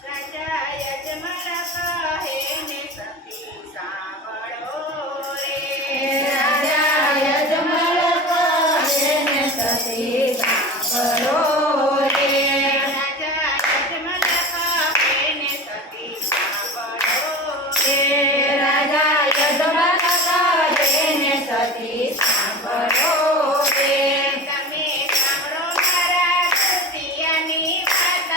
રાજા યજમલ કહે ને સતી સાંભળો રે રાજા યજમલ કહે ને સતી સાંભળો રે રાજા યજમલ કહે ને સતી સાંભળો હે રાજા યજમલ કહે ને સતી સાંભળો રે તમે સાંભળો મારા દુધિયાની વાત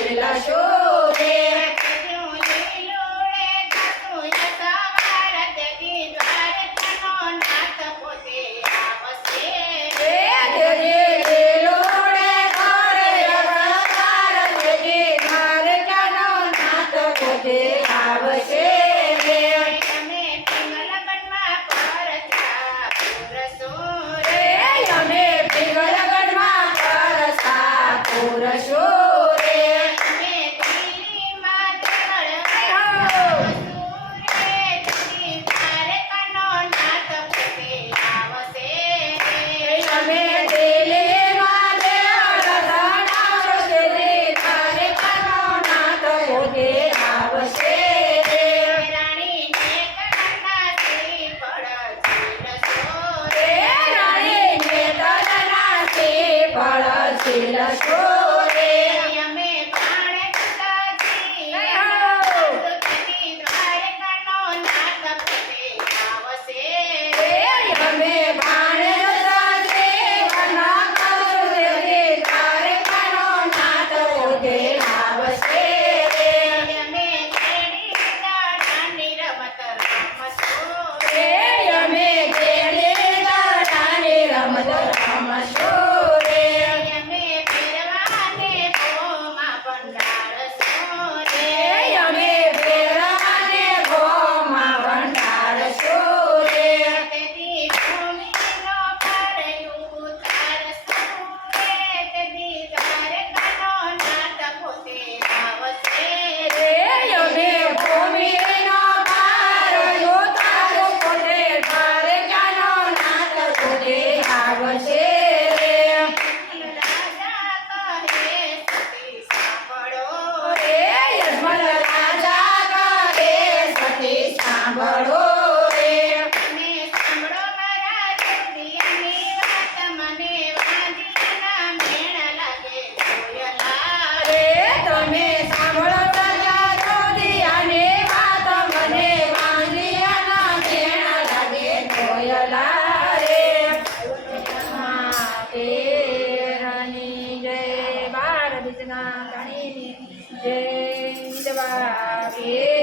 શીલશો રે તેનું લીલુડે થતું સવાર તેથી દ્વારકાનો નાથ પોતે આવશે તેજી લીલોડે કરે અવતાર તેજી દ્વારકાનો નાથ પોતે આવશે રે અમે પિંગલગઢમાં પરચા પુરસો રે અમે પિંગલગઢમાં પરસા પુરશો રે અમે દિલ્હીમાં દળ વસુરે તેથી દ્વારકાનો નાથ પોતે આવશે અમે દિલ્હીમાં દેવ રતનાવશો તેજી દ્વારકાનો નાથ પોતે આવશે રે રાણીને કનકના શ્રીફળ ઝીલશો રે રાણીને તલના શ્રીફળ ઝીલશો રે અમે પ્રાણ પિતાજી તેથી દ્વારકાનો નાથ પોતે આવશે રે અમે ભાણેજને વના કરું તેજી દ્વારકાનો નાથ પોતે આવશે રે અમે કેડી દાડાની રમત રમશો રે અમે કેળી દાડાની રમત રમશો રે અમે ફેરવાને ભોમાં ભંડારશો રે અમે ભેરાને ભોમાં ભંડારશો રે તેથી ભૂમિનો ભર્યું તારશો તેથી દ્વારકાનો નાથ પોતે આવશે રે અમે ભૂમિનો ભાર ઉતારો પોતે દ્વારકાનો નાથ પોતે આવશે રે રાજા કહે સતી સાંભળો રે યજમલ રાજા કહે સતી સાંભળો રે તમે સાંભળો મારા દેવડિયાની વાત મને વાંદીના મેણ લાગે જોયલા રે તમે સાંભળો સજા જોધિયાની વાત મને વાંદિયાના મેણ લાગે જોયલા રે તેરની જય બાર બીજના ધણીની જય વિધવા